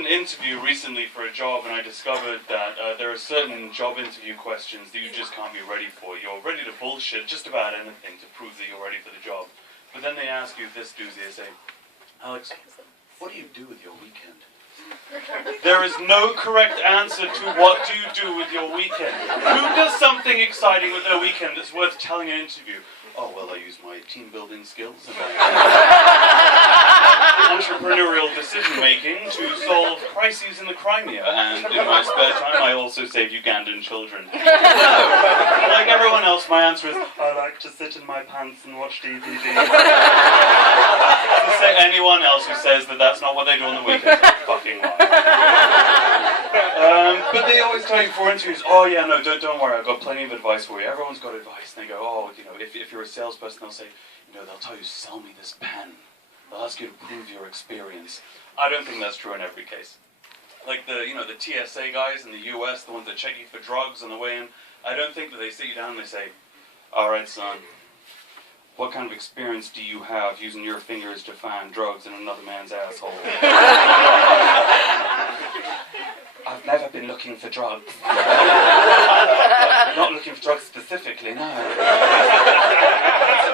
an interview recently for a job, and I discovered that there are certain job interview questions that you just can't be ready for. You're ready to bullshit just about anything to prove that you're ready for the job. But then they ask you this doozy, they say, Alex, what do you do with your weekend? There is no correct answer to what do you do with your weekend. Who does something exciting with their weekend that's worth telling an interview? Oh, well, I use my team-building skills and entrepreneurial decision-making to solve crises in the Crimea, and in my spare time I also save Ugandan children. No. Like everyone else, my answer is, I like to sit in my pants and watch DVDs. To say anyone else who says that that's not what they do on the weekends, fucking lie. But they always tell you for interviews, oh yeah, no, don't worry, I've got plenty of advice for you. Everyone's got advice, and they go, oh, you know, if you're a salesperson, they'll say, you know, they'll tell you, sell me this pen. They'll ask you to prove your experience. I don't think that's true in every case. Like the TSA guys in the US, the ones that check you for drugs on the way in, I don't think that they sit you down and they say, alright son, what kind of experience do you have using your fingers to find drugs in another man's asshole? I've never been looking for drugs. Not looking for drugs specifically, no. So,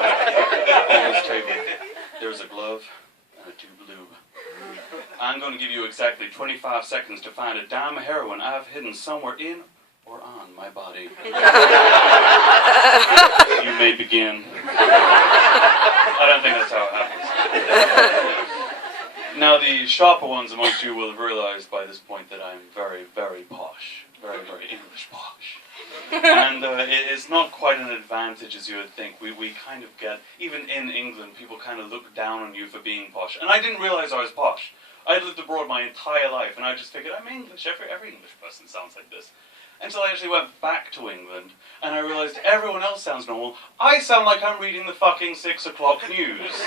on this table, there's a glove and a tube of lube. I'm going to give you exactly 25 seconds to find a dime of heroin I've hidden somewhere in or on my body. You may begin. I don't think that's how it happens. Now, the sharper ones amongst you will have realized by this point that I'm very, very posh. Very, very English posh. And it's not quite an advantage as you would think. We kind of get, even in England, people kind of look down on you for being posh. And I didn't realize I was posh. I'd lived abroad my entire life, and I just figured, I'm English. Every English person sounds like this. Until I actually went back to England, and I realized everyone else sounds normal. I sound like I'm reading the fucking 6 o'clock news. Everyone's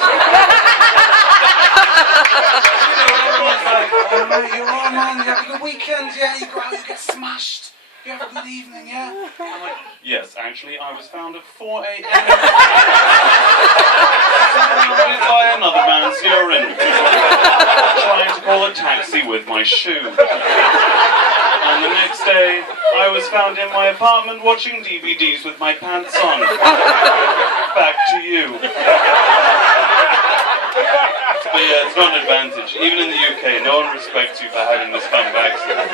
like, oh mate, you're all man, you have a good weekend, yeah, you go out, you get smashed. You have a good evening, yeah? I'm like, yes, actually, I was found at 4 a.m. surrounded by another man's urine. Trying to call a taxi with my shoe. And the next day, I was found in my apartment watching DVDs with my pants on. Back to you. But yeah, it's not an advantage. Even in the UK, no one respects you for having this kind of accent.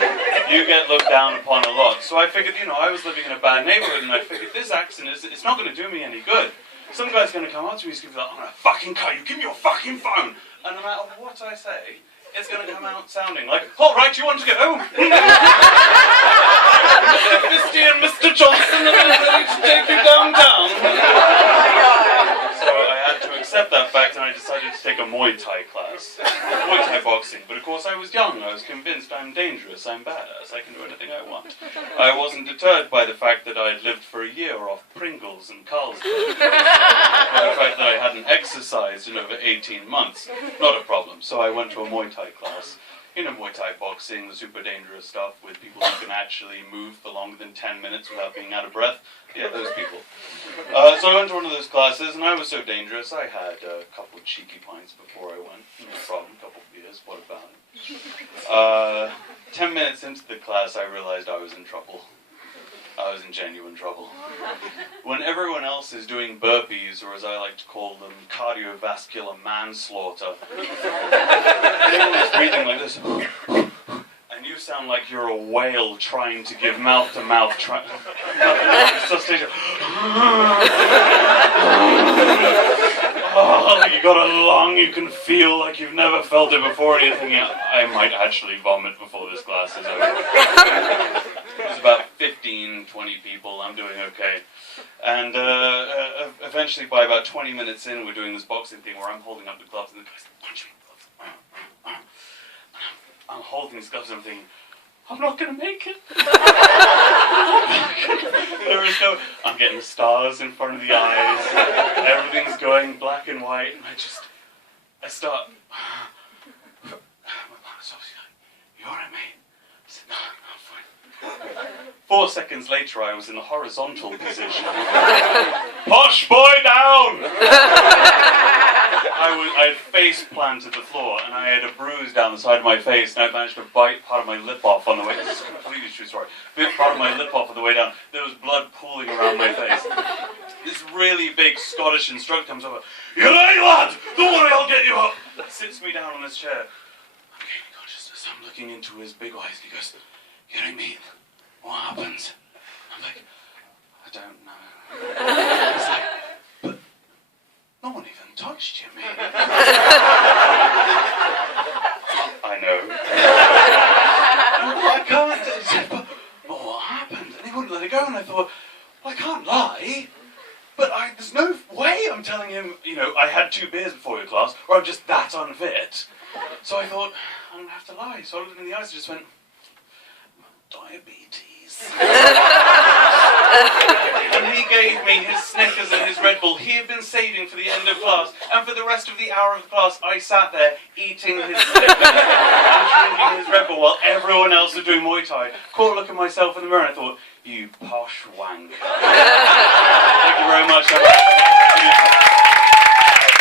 You get looked down upon a lot. So I figured, I was living in a bad neighborhood, and I figured this accent, it's not going to do me any good. Some guy's going to come up to me and be like, I'm going to fucking cut you, give me your fucking phone. And no matter what I say, it's going to come out sounding like, all right, you want to go? Mr. Fisty and Mr. Johnson are ready to take you downtown. So I had to accept that fact, and I decided to take a Muay Thai class. Muay Thai boxing. But of course I was young. I was convinced I'm dangerous, I'm badass, I can do anything I want. I wasn't deterred by the fact that I'd lived for a year off Pringles and Carlsberg. By the fact that I hadn't exercised in over 18 months. Not a problem. So I went to a Muay Thai class. Muay Thai boxing, the super dangerous stuff with people who can actually move for longer than 10 minutes without being out of breath. Yeah, those people. So I went to one of those classes, and I was so dangerous, I had a couple of cheeky pints before I went. No problem, a couple of beers, what about it? 10 minutes into the class, I realized I was in trouble. I was in genuine trouble. When everyone else is doing burpees, or as I like to call them, cardiovascular manslaughter, everyone is breathing like this, and you sound like you're a whale trying to give mouth-to-mouth resuscitation. Oh, you got a lung, you can feel like you've never felt it before, and you're thinking, I might actually vomit before this class is over. There's about 15, 20 people, I'm doing okay. And eventually, by about 20 minutes in, we're doing this boxing thing where I'm holding up the gloves, and the guy's punching the gloves. I'm holding these gloves, and I'm thinking, I'm not going to make it. I'm getting stars in front of the eyes. Everything's going black and white, and I start. My partner stops. You alright, mate? I said, no, I'm fine. 4 seconds later, I was in the horizontal position. Posh boy down! I had face planted the floor, and I had a bruise down the side of my face, and I managed to bite part of my lip off on the way. This is a completely true story. Bit part of my lip off on the way down. There was blood pooling around my face. This really big Scottish instructor comes over. "You're right, lad! Don't worry, I'll get you up." Sits me down on this chair. I'm gaining consciousness. I'm looking into his big eyes, and he goes, "You know what I mean? What happens?" I'm like, "I don't know." He's like, "But no one even touched you, mate." I know. I can't. He said, but what happened? And he wouldn't let it go, and I thought, well, I can't lie. But there's no way I'm telling him, I had 2 beers before your class, or I'm just that unfit. So I thought, I'm going to have to lie. So I looked him in the eyes and just went, "Diabetes." And he gave me his Snickers and his Red Bull he had been saving for the end of class. And for the rest of the hour of the class, I sat there eating his Snickers and drinking his Red Bull while everyone else was doing Muay Thai. Caught a look at myself in the mirror and I thought, you posh wank. Thank you very much.